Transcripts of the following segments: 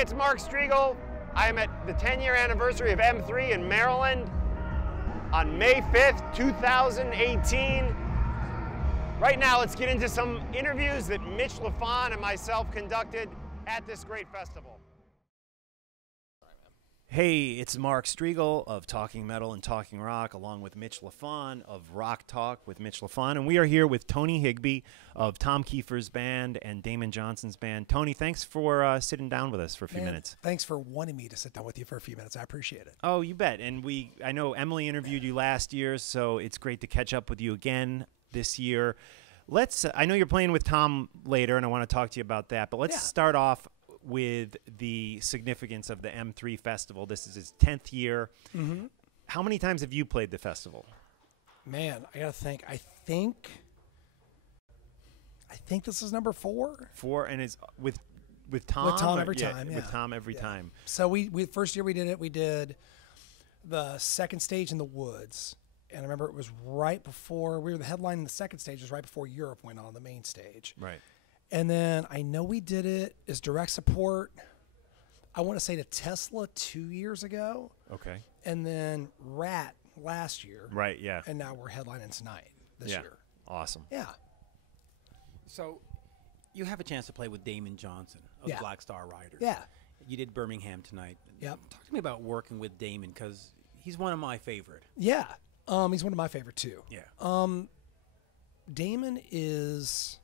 Hey, it's Mark Strigl. I am at the 10-year anniversary of M3 in Maryland on May 5th, 2018. Right now, let's get into some interviews that Mitch, Lafon, and myself conducted at this great festival. Hey, it's Mark Strigl of Talking Metal and Talking Rock, along with Mitch Lafon of Rock Talk with Mitch Lafon. And we are here with Tony Higbee of Tom Kiefer's band and Damon Johnson's band. Tony, thanks for sitting down with us for a few minutes. Thanks for wanting me to sit down with you for a few minutes. I appreciate it. Oh, you bet. And I know Emily interviewed you last year, so it's great to catch up with you again this year. I know you're playing with Tom later, and I want to talk to you about that, but let's start off with the significance of the M3 Festival. This is its 10th year. Mm-hmm. How many times have you played the festival? Man, I got to think. I think this is number 4. 4, and it's with Tom? With Tom every time, yeah. With Tom every time. So we first year we did the second stage in the woods. And I remember it was right before, we were the headline in the second stage, it was right before Europe went on the main stage. Right. And then I know we did it as direct support, I want to say to Tesla 2 years ago. Okay. And then Rat last year. Right, yeah. And now we're headlining tonight this year. Awesome. Yeah. So you have a chance to play with Damon Johnson of Black Star Riders. Yeah. You did Birmingham tonight. Yep. Talk to me about working with Damon, because he's one of my favorite. Yeah. He's one of my favorite too. Yeah. Damon is...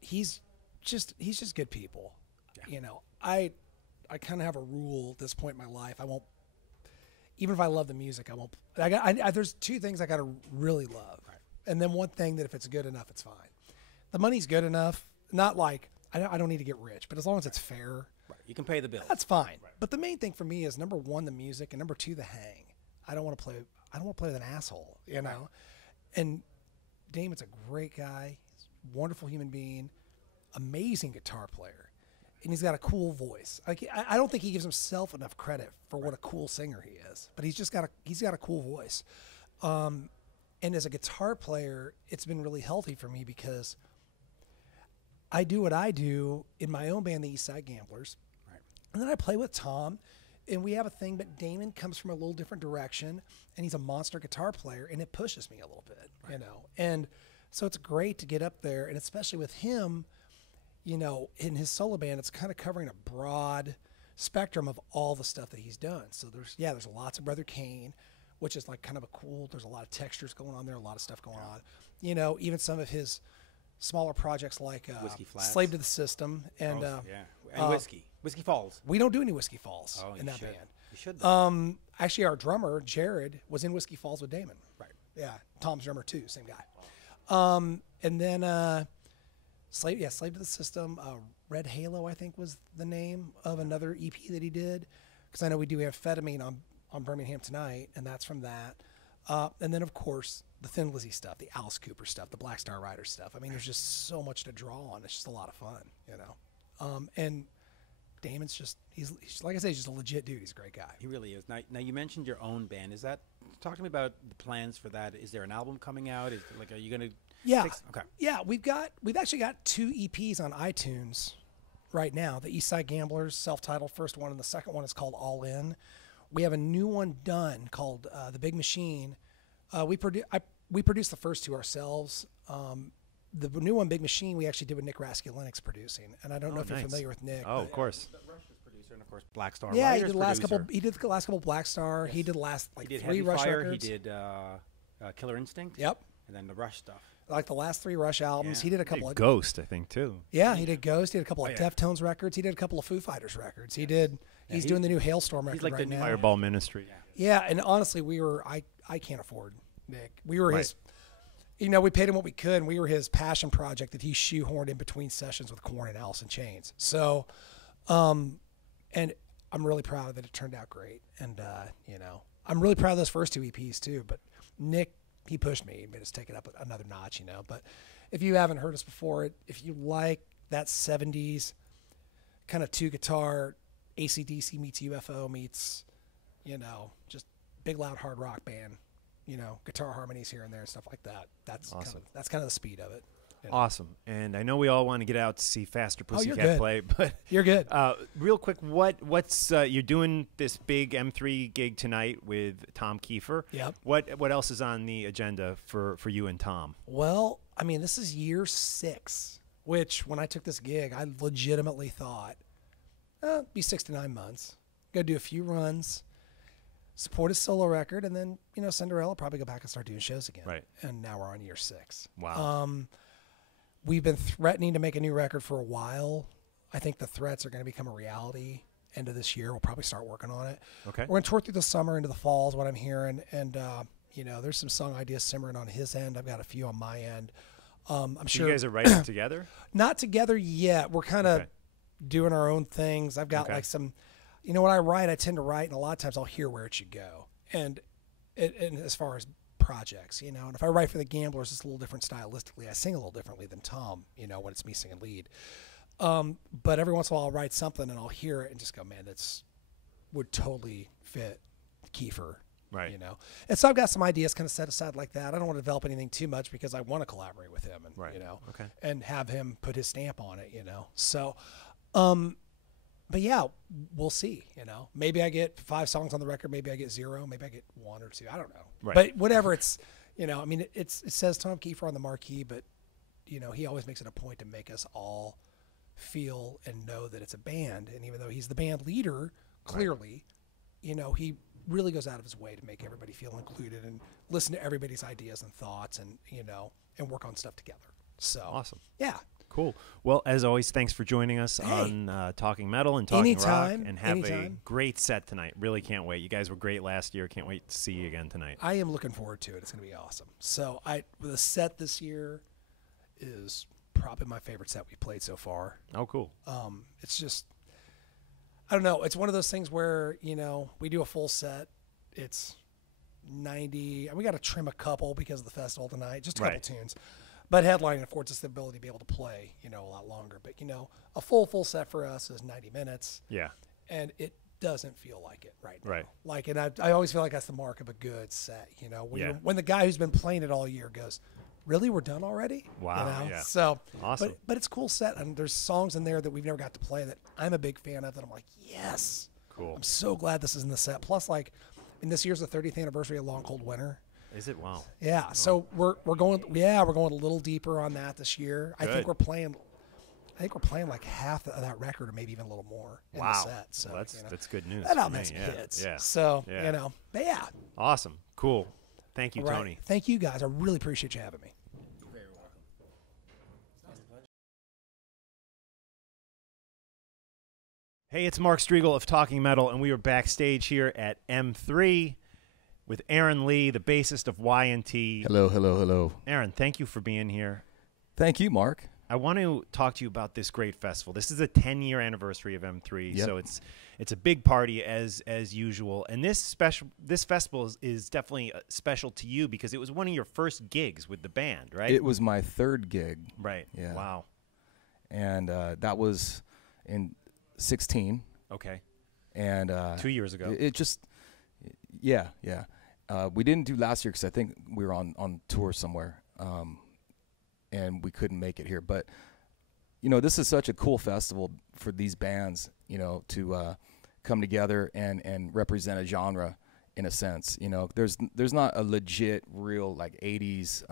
He's just good people. Yeah. You know, I kind of have a rule at this point in my life. I won't, even if I love the music, I won't. There's 2 things I got to really love, right. And then one thing that if it's good enough, it's fine. The money's good enough. Not like I don't need to get rich, but as long as it's fair, right. You can pay the bill. That's fine. Right. But the main thing for me is number 1, the music, and number 2, the hang. I don't want to play with an asshole, you know. Right. And Damon's a great guy. He's a wonderful human being. Amazing guitar player, and he's got a cool voice. Like I don't think he gives himself enough credit for what a cool singer he is, but he's got a cool voice. And as a guitar player, it's been really healthy for me because I do what I do in my own band, the East Side Gamblers, right. And then I play with Tom, and we have a thing. But Damon comes from a little different direction, and he's a monster guitar player, and it pushes me a little bit, right. You know. And so it's great to get up there, and especially with him. You know, in his solo band, it's kind of covering a broad spectrum of all the stuff that he's done. So there's lots of Brother Kane, which is like kind of there's a lot of textures going on there, a lot of stuff going on. You know, even some of his smaller projects like Slave to the System and Whiskey Falls. We don't do any Whiskey Falls in that band. You should. Actually, our drummer Jared was in Whiskey Falls with Damon. Right. Yeah, Tom's drummer too, same guy. And then. Slave to the System. Red Halo, I think, was the name of another EP that he did. Because I know we do Amphetamine on Birmingham Tonight, and that's from that. And then, of course, the Thin Lizzy stuff, the Alice Cooper stuff, the Black Star Riders stuff. I mean, there's just so much to draw on. It's just a lot of fun, you know. And Damon's he's like I say, he's just a legit dude. He's a great guy. He really is. Now you mentioned your own band. Talk to me about the plans for that. Is there an album coming out? Are you going to... Yeah. Okay. Yeah, we've actually got 2 EPs on iTunes right now. The East Side Gamblers, self-titled first one, and the second one is called All In. We have a new one done called The Big Machine. We produced the first 2 ourselves. The new one, Big Machine, we actually did with Nick Raskulinix producing, and I don't know if you're familiar with Nick. Oh, of course. The Rush was producer, and of course Black Star. Yeah, Riders he did the last couple Black Star. Yes. He did the last 3 Rush Fire, records. He did Killer Instinct. Yep. And then the Rush stuff. Like the last 3 Rush albums. Yeah. He did a couple of Ghost, I think, too. Yeah, he did Ghost. He did a couple of Deftones records. He did a couple of Foo Fighters records. He's doing the new Hailstorm record like right the now. Fireball Ministry. Yeah, and honestly, I can't afford Nick. We were his, you know, we paid him what we could, and we were his passion project that he shoehorned in between sessions with Korn and Alice in Chains. So, and I'm really proud that it turned out great. And, you know, I'm really proud of those first 2 EPs too, but Nick, he pushed me. He made us take it up another notch, you know. But if you haven't heard us before, if you like that 70s kind of 2-guitar AC/DC meets UFO meets, you know, just big loud hard rock band, you know, guitar harmonies here and there and stuff like that. That's awesome. Kind of the speed of it. Awesome. And I know we all want to get out to see Faster Oh, you're Pussycat good. play, but You're good. real quick, what's you're doing this big M3 gig tonight with Tom Kiefer? Yep. What else is on the agenda for you and Tom? Well, I mean, this is year 6, which when I took this gig, I legitimately thought, it'd be 6 to 9 months. Go do a few runs, support his solo record, and then, Cinderella probably go back and start doing shows again. Right. And now we're on year 6. Wow. We've been threatening to make a new record for a while. I think the threats are going to become a reality end of this year. We'll probably start working on it. Okay. We're going to tour through the summer into the fall is what I'm hearing. And, there's some song ideas simmering on his end. I've got a few on my end. I'm sure you guys are writing together? Not together yet. We're kind of doing our own things. I've got like some, when I write, I tend to write, and a lot of times I'll hear where it should go. And as far as projects, and if I write for the Gamblers, it's a little different stylistically. I sing a little differently than Tom, when it's me singing lead. But every once in a while I'll write something and I'll hear it and just go, man, that's would totally fit Kiefer. Right. And so I've got some ideas kind of set aside like that. I don't want to develop anything too much because I want to collaborate with him and, and have him put his stamp on it, So, but yeah, we'll see, maybe I get 5 songs on the record. Maybe I get 0, maybe I get 1 or 2. I don't know. Right. But whatever it says Tom Kiefer on the marquee, but he always makes it a point to make us all feel and know that it's a band. And even though he's the band leader, clearly, he really goes out of his way to make everybody feel included and listen to everybody's ideas and thoughts and, and work on stuff together. So awesome. Yeah. Cool. Well, as always, thanks for joining us on Talking Metal and Talking Rock. And have a great set tonight. Really can't wait. You guys were great last year. Can't wait to see you again tonight. I am looking forward to it. It's going to be awesome. So the set this year is probably my favorite set we've played so far. Oh, cool. It's just, I don't know. It's one of those things where, we do a full set. It's 90. And we got to trim a couple because of the festival tonight. Just a couple tunes. But headlining affords us the ability to be able to play, a lot longer. But, a full set for us is 90 minutes. Yeah. And it doesn't feel like it right now. Right. Like, and I always feel like that's the mark of a good set, when the guy who's been playing it all year goes, really, we're done already? Wow. Yeah. So awesome. But it's a cool set, and there's songs in there that we've never got to play that I'm a big fan of. That I'm like, yes. Cool. I'm so glad this is in the set. Plus, this year's the 30th anniversary of Long Cold Winter. Is it? Wow. Yeah. Oh. So we're going a little deeper on that this year. Good. I think we're playing like half of that record, or maybe even a little more in the set. So well, that's good news. That album has some hits. Yeah. So but yeah. Awesome. Cool. Thank you, Tony. Thank you guys. I really appreciate you having me. Hey, it's Mark Strigl of Talking Metal, and we are backstage here at M3 with Aaron Leigh, the bassist of Y&T. Hello, hello, hello. Aaron, thank you for being here. Thank you, Mark. I want to talk to you about this great festival. This is the 10-year anniversary of M3, so it's a big party as usual. And this festival is definitely special to you because it was one of your first gigs with the band, right? It was my 3rd gig. Right. Yeah. Wow. And that was in 16. Okay. And 2 years ago. It just, yeah. We didn't do last year because I think we were on tour somewhere, and we couldn't make it here. But this is such a cool festival for these bands, to come together and represent a genre in a sense. There's not a legit, real 80s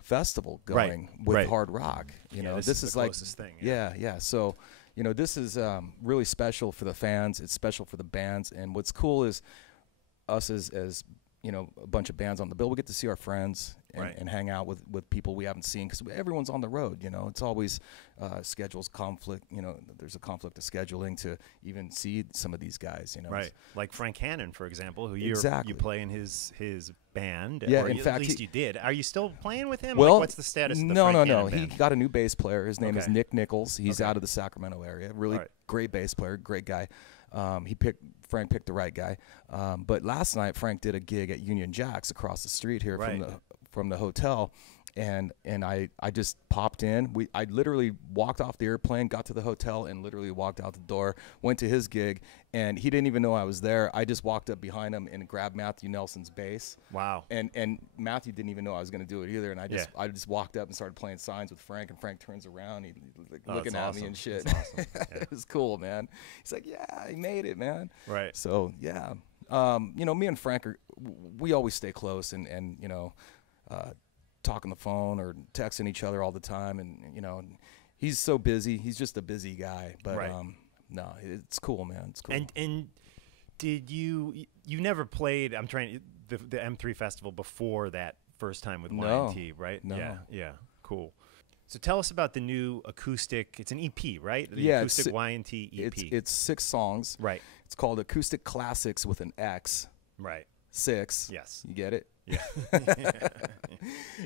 festival going with hard rock. This is the like closest thing. Yeah. So. This is really special for the fans. It's special for the bands. And what's cool is us as a bunch of bands on the bill, we get to see our friends and hang out with people we haven't seen because everyone's on the road. It's always schedules conflict. There's a conflict of scheduling to even see some of these guys. Right. Like Frank Hannon, for example, who you play in his band. Yeah, or in fact, at least you did. Are you still playing with him? Well, what's the status of the No. Frank Hannon He band? got a new bass player. His name is Nick Nichols. He's out of the Sacramento area. Really great bass player, great guy. Frank picked the right guy. But last night, Frank did a gig at Union Jack's across the street here from the hotel, and I just popped in. I literally walked off the airplane, got to the hotel, and literally walked out the door, went to his gig, and he didn't even know I was there. I just walked up behind him and grabbed Matthew Nelson's bass. Wow. And Matthew didn't even know I was going to do it either, and I just walked up and started playing signs with Frank, and Frank turns around, he's like looking at me and shit. That's awesome. Yeah. It was cool, man. He's like, yeah, he made it, man. Right. So yeah, you know, me and Frank we always stay close, and you know, talk on the phone or texting each other all the time, and you know, he's so busy. He's just a busy guy, but right. No, it's cool, man. It's cool. And did you never played? I'm trying the M3 festival before that first time with Y&T, right? No. Yeah, cool. So tell us about the new acoustic. It's an EP, right? The yeah, acoustic Y&T EP. It's 6 songs. Right. It's called Acoustic Classics with an X. Right. 6. Yes. You get it? Yeah.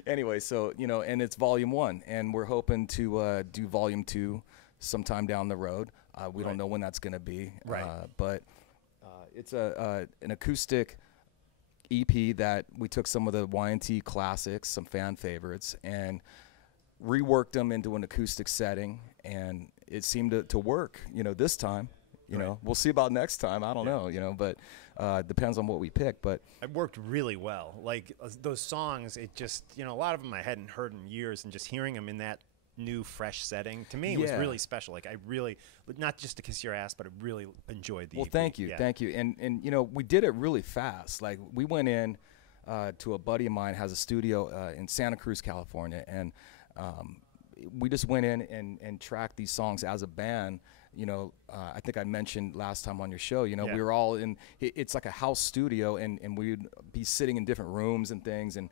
Anyway, so, you know, and it's volume 1, and we're hoping to do volume 2 sometime down the road. We don't know when that's going to be. Right. But it's an acoustic EP that we took some of the Y&T classics, some fan favorites, and reworked them into an acoustic setting, and it seemed to work, you know, this time. You know, we'll see about next time. I don't know, you know, but depends on what we pick. But it worked really well. Like those songs, it just, you know, a lot of them I hadn't heard in years, and just hearing them in that new, fresh setting, to me, was really special. Like I really, not just to kiss your ass, but I really enjoyed the EP. Thank you, thank you. And you know, we did it really fast. Like we went in to a buddy of mine has a studio in Santa Cruz, California, and we just went in and tracked these songs as a band. You know, I think I mentioned last time on your show, you know, we were all in, it's like a house studio, and we'd be sitting in different rooms and things. And,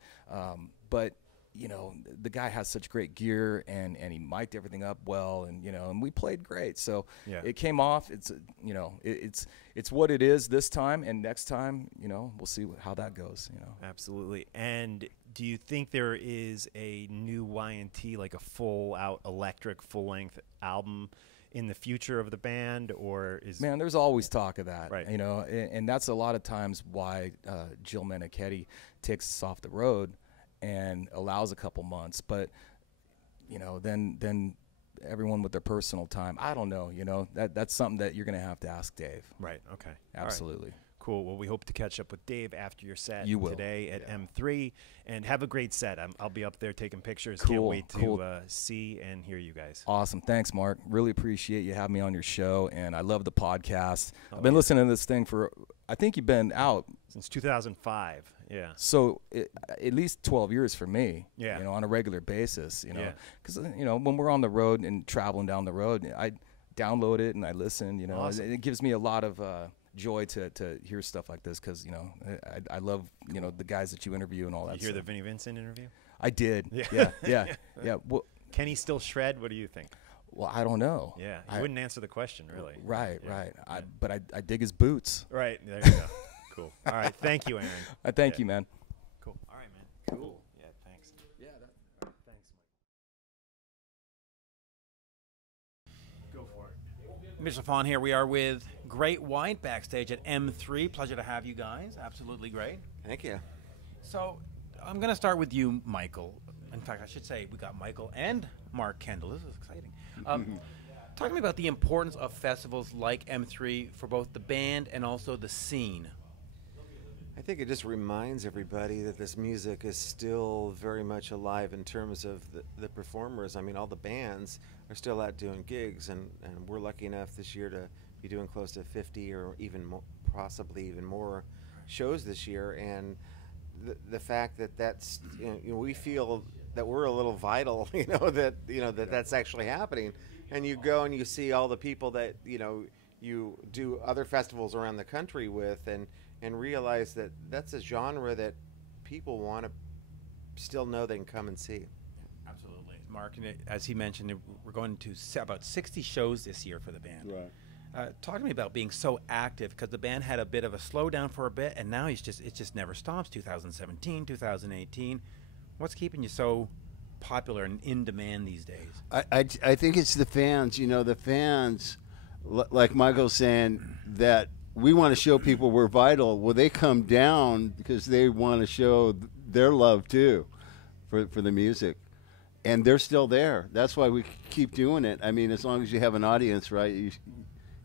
but, you know, the guy has such great gear, and he mic'd everything up well, and, you know, and we played great. So it came off. It's, you know, it's what it is this time, and next time, you know, we'll see how that goes, you know. Absolutely. And do you think there is a new Y&T, like a full out electric full length album in the future of the band, or is... Man, there's always talk of that, right. You know, and that's a lot of times why Jill Meniketti takes us off the road and allows a couple months. But, you know, then everyone with their personal time, I don't know, you know, that's something that you're going to have to ask Dave. Right, okay. Absolutely. Right. Cool. Well, we hope to catch up with Dave after your set today at M3, and have a great set. I'll be up there taking pictures. Cool. Can't wait to see and hear you guys. Awesome. Thanks, Mark. Really appreciate you having me on your show, and I love the podcast. I've been listening to this thing for, I think you've been out since 2005. Yeah. So at least 12 years for me. Yeah. You know, on a regular basis. You know, because you know, when we're on the road and traveling down the road, I download it and I listen. You know, awesome. It gives me a lot of joy to hear stuff like this, because, you know, I love, you know, the guys that you interview and all that You hear stuff. the Vinnie Vincent interview? I did. Yeah. Yeah. Well, can he still shred? What do you think? Well, I don't know. Yeah, he wouldn't answer the question, really. Right. Yeah. But I dig his boots. Right. There you go. Cool. All right. Thank you, Aaron. Thank you, man. Cool. All right, man. Cool. Yeah, thanks. Yeah. Thanks, Mike. Go for it. Mitch Lafon here. We are with Great White backstage at M3. Pleasure to have you guys. Absolutely great. Thank you. So I'm going to start with you, Michael. In fact, I should say we got Michael and Mark Kendall. This is exciting. Talk to me about the importance of festivals like M3 for both the band and also the scene. I think it just reminds everybody that this music is still very much alive in terms of the performers. I mean, all the bands are still out doing gigs, and we're lucky enough this year to be doing close to 50 or even more, possibly even more shows this year. And the fact that that's, you know, we feel that we're a little vital, that's actually happening. And you go and you see all the people that, you know, you do other festivals around the country with, and realize that that's a genre that people want to still know they can come and see. Absolutely. Mark, as he mentioned, we're going to about 60 shows this year for the band. Right. Talk to me about being so active, because the band had a bit of a slowdown for a bit, and now it just never stops. 2017, 2018. What's keeping you so popular and in demand these days? I think it's the fans. You know, the fans, like Michael's saying, that we want to show people we're vital. Well, they come down because they want to show their love too for the music, and they're still there. That's why we keep doing it. I mean, as long as you have an audience, right?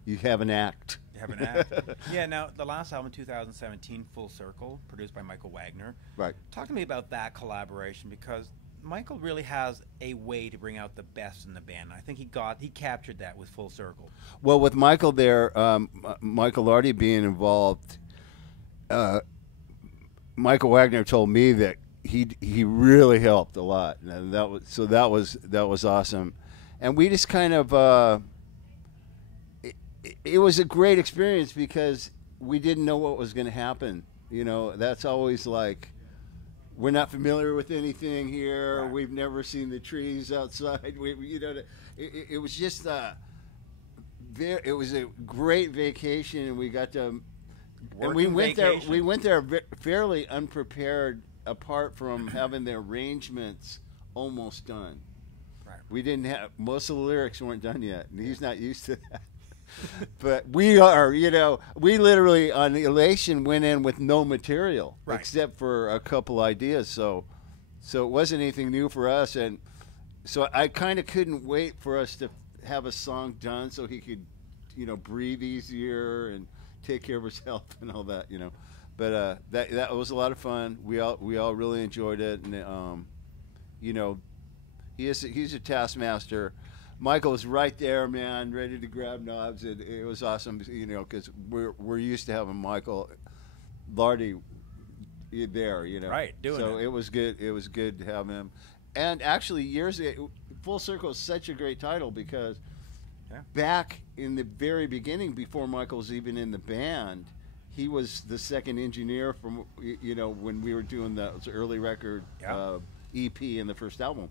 You have an act. You have an act. Yeah. Now, the last album, 2017, Full Circle, produced by Michael Wagner. Right. Talk to me about that collaboration, because Michael really has a way to bring out the best in the band. I think he captured that with Full Circle. Well, with Michael there, Michael Larde being involved, Michael Wagner told me that he really helped a lot, and that was awesome, and we just kind of it was a great experience because we didn't know what was going to happen. You know, that's always like, we're not familiar with anything here. Right. We've never seen the trees outside. It was just it was a great vacation, and we got to. And we went vacation. there. We went there fairly unprepared, apart from having the arrangements almost done. Right. We didn't have, most of the lyrics weren't done yet, and he's not used to that. But we are, we literally on Elation went in with no material, Right. except for a couple ideas. So it wasn't anything new for us, and so I kind of couldn't wait for us to have a song done so he could, breathe easier and take care of his health and all that, But that was a lot of fun. We all really enjoyed it, and he's a taskmaster. Michael was right there, man, ready to grab knobs, and it was awesome, because we're used to having Michael Larde there, Right, doing so it. it was good. It was good to have him, and actually, years ago, Full Circle is such a great title because back in the very beginning, before Michael was even in the band, he was the second engineer from when we were doing the early record EP in the first album,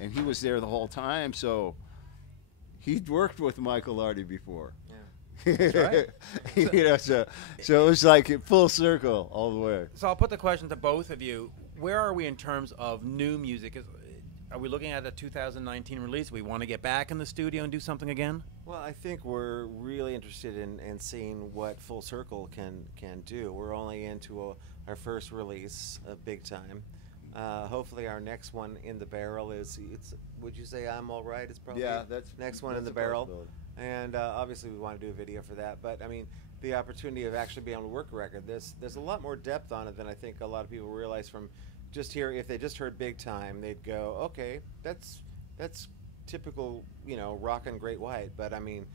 and he was there the whole time. So he'd worked with Michael Larde before. Yeah. That's right. So it was like full circle all the way. So I'll put the question to both of you. Where are we in terms of new music? Are we looking at a 2019 release? We want to get back in the studio and do something again? Well, I think we're really interested in seeing what Full Circle can do. We're only into our first release of Big Time. Hopefully our next one in the barrel would you say I'm All Right? It's probably that's next one in the barrel. And obviously we want to do a video for that. But I mean, the opportunity of actually being able to work a record, there's a lot more depth on it than I think a lot of people realize from just here. If they just heard Big Time, they'd go, okay, that's typical, rock and Great White. But I mean,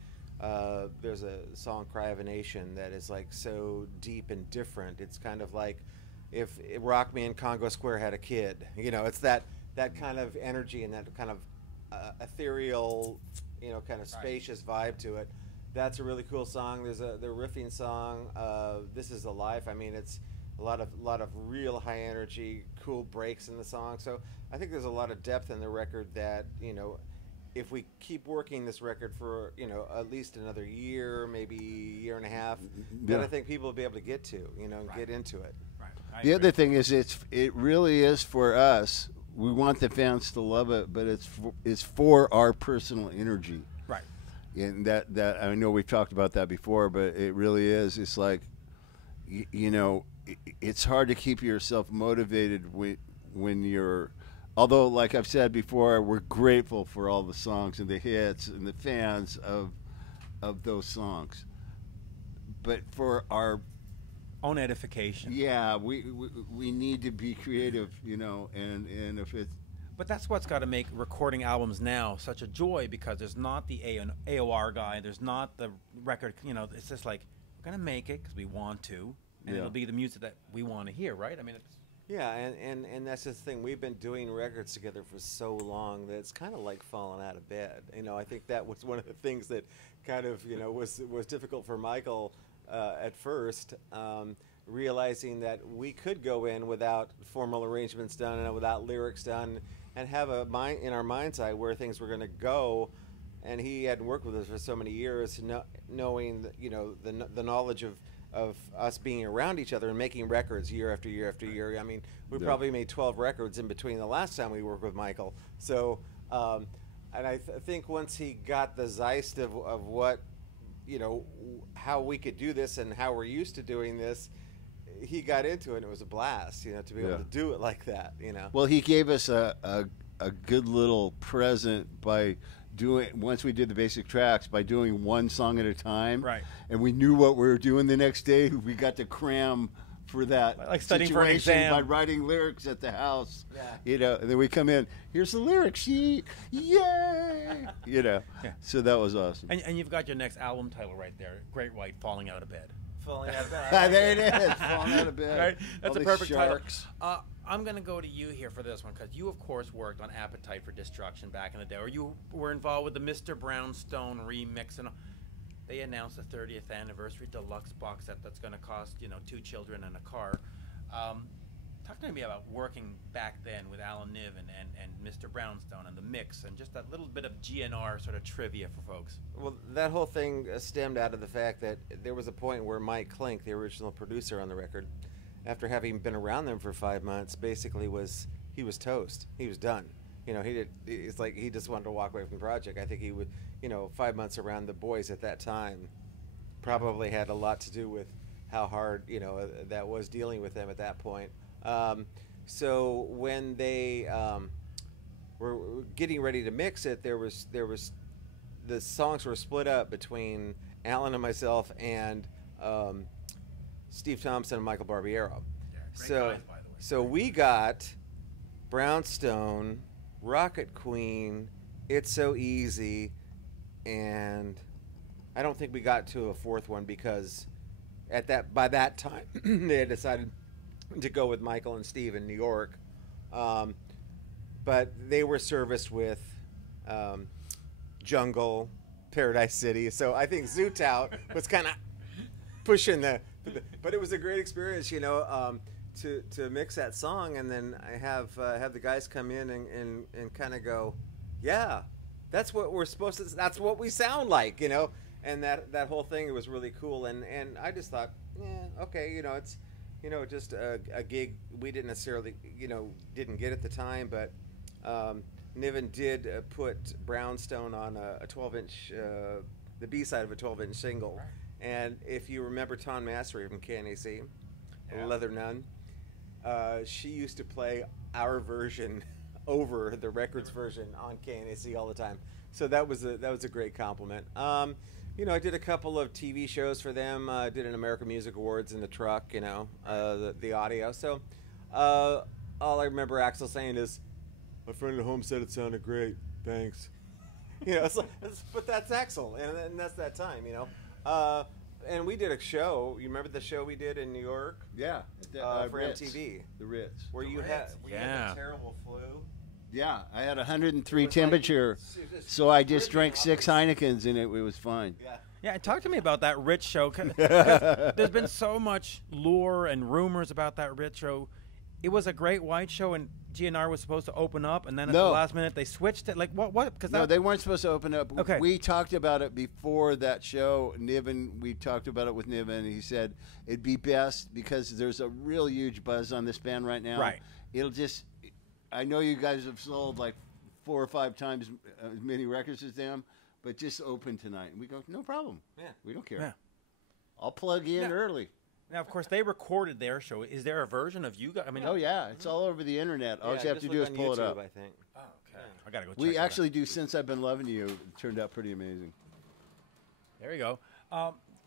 there's a song, Cry of a Nation, that is like so deep and different. It's kind of like if Rock Me in Congo Square had a kid. It's that kind of energy and that kind of ethereal, kind of spacious vibe to it. That's a really cool song. There's the riffing song, This Is the Life. I mean, it's a lot of real high energy, cool breaks in the song. So I think there's a lot of depth in the record that, if we keep working this record for, at least another year, maybe year and a half, then I think people will be able to get to, and get into it. Right. The other thing is, it really is for us. We want the fans to love it, but it's for our personal energy. Right. And that I know we've talked about that before, but it really is. It's like, it's hard to keep yourself motivated when you're. Although, like I've said before, we're grateful for all the songs and the hits and the fans of those songs. But for our own edification. Yeah, we need to be creative, and if it's. But that's what's got to make recording albums now such a joy, because there's not the AOR guy, there's not the record, it's just like, we're going to make it because we want to, and it'll be the music that we want to hear, right? I mean, it's. Yeah, and that's the thing. We've been doing records together for so long that it's kind of like falling out of bed. I think that was one of the things that kind of, was difficult for Michael at first, realizing that we could go in without formal arrangements done and without lyrics done and have a mind in our mind's eye where things were going to go. And he hadn't worked with us for so many years, knowing that, the knowledge of us being around each other and making records year after year after year. I mean, we probably made 12 records in between the last time we worked with Michael. So, and I think once he got the zeist of what, how we could do this and how we're used to doing this, he got into it, and it was a blast, to be able to do it like that, Well, he gave us a good little present by doing, once we did the basic tracks, by doing one song at a time. Right. And we knew what we were doing the next day. We got to cram for that Like studying for an situation exam. by writing lyrics at the house. Yeah. And then we come in, here's the lyric sheet. Yay! So that was awesome. And you've got your next album title right there, Great White Falling Out of Bed. Falling out of bed. There it is, falling out of bed. Right? That's All a these perfect sharks. title. I'm going to go to you here for this one because you, of course, worked on Appetite for Destruction back in the day, or you were involved with the Mr. Brownstone remix, and they announced the 30th anniversary deluxe box set that's going to cost 2 children and a car. Talk to me about working back then with Alan Niven and Mr. Brownstone and the mix and just that little bit of GNR sort of trivia for folks. Well, that whole thing stemmed out of the fact that there was a point where Mike Klink, the original producer on the record, after having been around them for 5 months, basically he was toast. He was done. It's like he just wanted to walk away from the project. I think he would, 5 months around the boys at that time probably had a lot to do with how hard, that was dealing with them at that point. So when they were getting ready to mix it, there was the songs were split up between Alan and myself and Steve Thompson and Michael Barbiero. Yeah, great So guys, by the way. so we got Brownstone, Rocket Queen, It's So Easy, and I don't think we got to a fourth one because by that time they had decided to go with Michael and Steve in New York, but they were serviced with Jungle, Paradise City. So I think Zootout was kind of pushing but it was a great experience, to mix that song, and then I have the guys come in and kind of go, yeah, that's what we're supposed to. That's what we sound like, And that whole thing, it was really cool, and I just thought, yeah, okay, it's. Just a gig we didn't necessarily, didn't get at the time, but Niven did put Brownstone on a 12-inch, the B-side of a 12-inch single. And if you remember Ton Mastery from KNAC, Leather Nun, she used to play our version over the records version on KNAC all the time. So that was a great compliment. I did a couple of TV shows for them. Did an American Music Awards in the truck, the audio. So all I remember Axel saying is, my friend at home said it sounded great. Thanks. But that's Axel, and that's that time, And we did a show. You remember the show we did in New York? Yeah. For Ritz. MTV. The Ritz. Where you had Yeah. a terrible flu. Yeah, I had 103 It was temperature, like- so I just dripping drank off 6 the- Heinekens and it was fine. Yeah. Yeah, talk to me about that Rich show. 'Cause there's been so much lure and rumors about that Rich show. It was a Great White show, and GNR was supposed to open up, and then at the No. last minute they switched it. Like what? Because No, they weren't supposed to open up. Okay. We talked about it before that show. Niven, we talked about it with Niven, and he said it'd be best because there's a real huge buzz on this band right now. Right. It'll just, I know you guys have sold like 4 or 5 times as many records as them, but just open tonight. And we go, no problem. Yeah. We don't care. Yeah. I'll plug in early. Now, of course, they recorded their show. Is there a version of you guys? I mean, Oh, yeah. It's all over the internet. All Yeah, you have to just do look is on pull it YouTube, up. I think. Oh, okay. I gotta go. Check We that out. actually do Since I've Been Loving You. It turned out pretty amazing. There you go.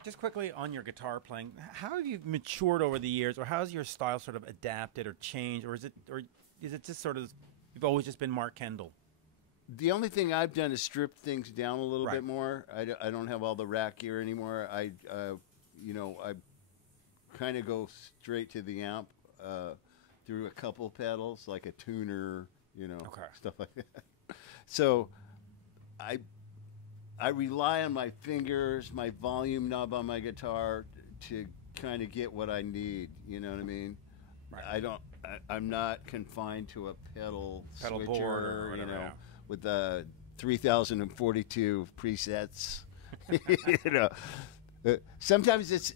Just quickly on your guitar playing, how have you matured over the years, or how has your style sort of adapted or changed, or is it just sort of you've always just been Mark Kendall? The only thing I've done is strip things down a little Right. bit more. I don't have all the rack gear anymore. I kind of go straight to the amp through a couple pedals, like a tuner, Okay. stuff like that. So I rely on my fingers, my volume knob on my guitar to kind of get what I need. You know what I mean? Right. I'm not confined to a pedal Pedal switcher, board or whatever, yeah. with 3,042 presets. Sometimes it's,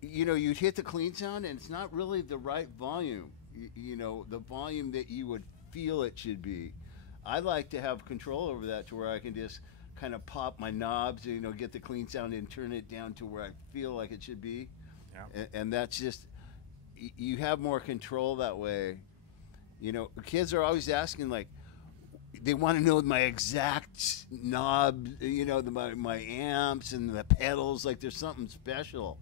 you'd hit the clean sound and it's not really the right volume. The volume that you would feel it should be. I like to have control over that to where I can just kind of pop my knobs, get the clean sound and turn it down to where I feel like it should be. Yeah. And that's just, you have more control that way. You know, kids are always asking, like, they want to know my exact knob, you know, my amps and the pedals. Like, there's something special.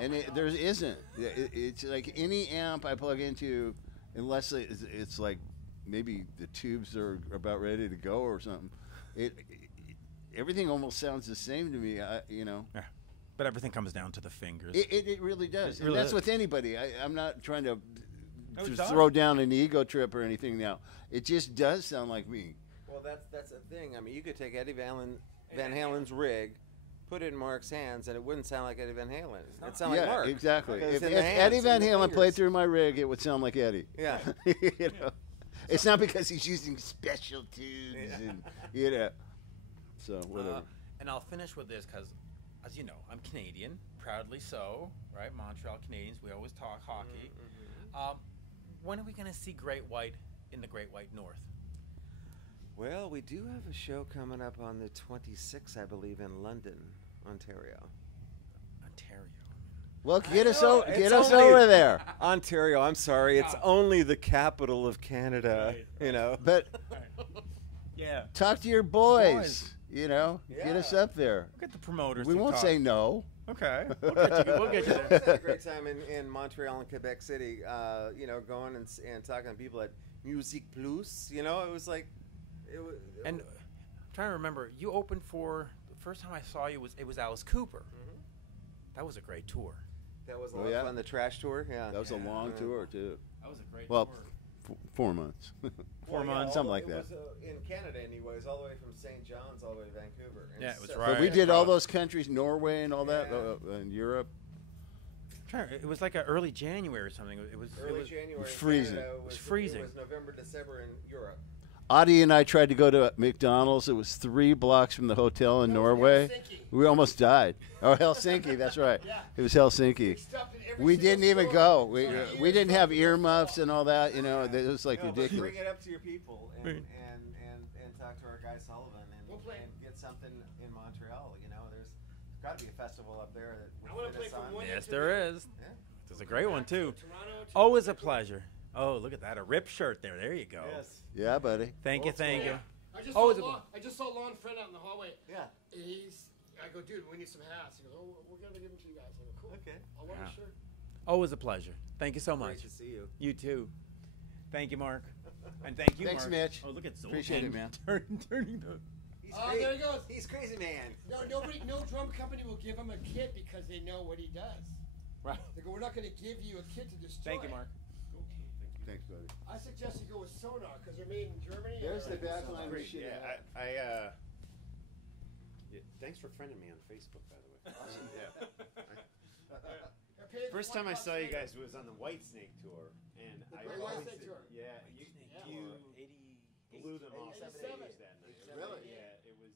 And there isn't. It's like any amp I plug into, unless it's like maybe the tubes are about ready to go or something. Everything almost sounds the same to me, you know. Yeah. But everything comes down to the fingers. It really does. It really and that's does. with anybody. I'm not trying to it just does. throw down an ego trip or anything now. It just does sound like me. Well, that's the thing. I mean, you could take Eddie Van Halen's rig, put it in Mark's hands, and it wouldn't sound like Eddie Van Halen. It'd sound like Mark. Exactly. Because If in the hands, Eddie Van in the Halen fingers. played through my rig, it would sound like Eddie. Yeah. You know, it's not because he's using special tunes and you know. So whatever. And I'll finish with this because, as you know, I'm Canadian, proudly so, right? Montreal Canadiens, we always talk hockey. When are we going to see Great White in the Great White North? Well, we do have a show coming up on the 26th, I believe, in London, Ontario. Ontario. Well, get us know, get it's us only- over there. Ontario, I'm sorry, it's only the capital of Canada, you know. But Yeah. talk to your boys. You know, get us up there. We'll get the promoters. We to won't talk. say no. Okay. We'll get you, we'll get you I there. had a great time in Montreal and Quebec City, you know, going and talking to people at Musique Plus. You know, it was like, it was. And I'm trying to remember, you opened for, the first time I saw you was Alice Cooper. That was a great tour. That was a Oh, lot yeah? of fun. The trash tour, yeah. That was a long tour too. That was a great Well, tour. 4 months. 4 months. something like that. It was, in Canada, anyways, all the way from St. John's all the way to Vancouver. And Yeah, it was so- right. But we did all across. those countries, Norway and all that, Yeah. and Europe. It was like an early January or something. It was Early it was, January. it was in freezing. Canada, It was freezing. It was November, December in Europe. Audie and I tried to go to McDonald's. It was 3 blocks from the hotel in Norway. We almost died. Oh, Helsinki, that's right. It was Helsinki. We didn't even go. We didn't have earmuffs and all that. You know, it was like No, but ridiculous. bring it up to your people and, Right. and talk to our guy Sullivan and get something in Montreal. You know, there's got to be a festival up there that would fit us on. yes, there is. Yeah. There's a great one too. Always a pleasure. Oh, look at that, a rip shirt there. There you go. Yes. Yeah, buddy. Thank you, thank you. I just, Oh, saw is it- Lon, I just saw Lon friend out in the hallway. Yeah. And I go, dude, we need some hats. He goes, oh, we're going to give them to you guys. I go, cool. Okay. I'll wear Yeah. a shirt. Always a pleasure. Thank you so Great much. to see you. You too. Thank you, Mark. And thank you, Thanks, Mark. Mitch. Oh, look at Zoltan. Appreciate it, man. Turning the. He's Oh, there he goes. He's crazy, man. No drum company will give him a kit because they know what he does. Right. They go, we're not going to give you a kit to destroy. Thank you, Mark. Thanks, buddy. I suggest you go with Sonar because they're made in Germany. and There's the they're back line. Sonar. Yeah, thanks for friending me on Facebook, by the way. Awesome. Yeah. They're paying First time I $20 saw you later. guys was on the Whitesnake tour, and The I Great always Whitesnake tour. Yeah, you blew them off 87. stage that night. Really? Yeah, it was.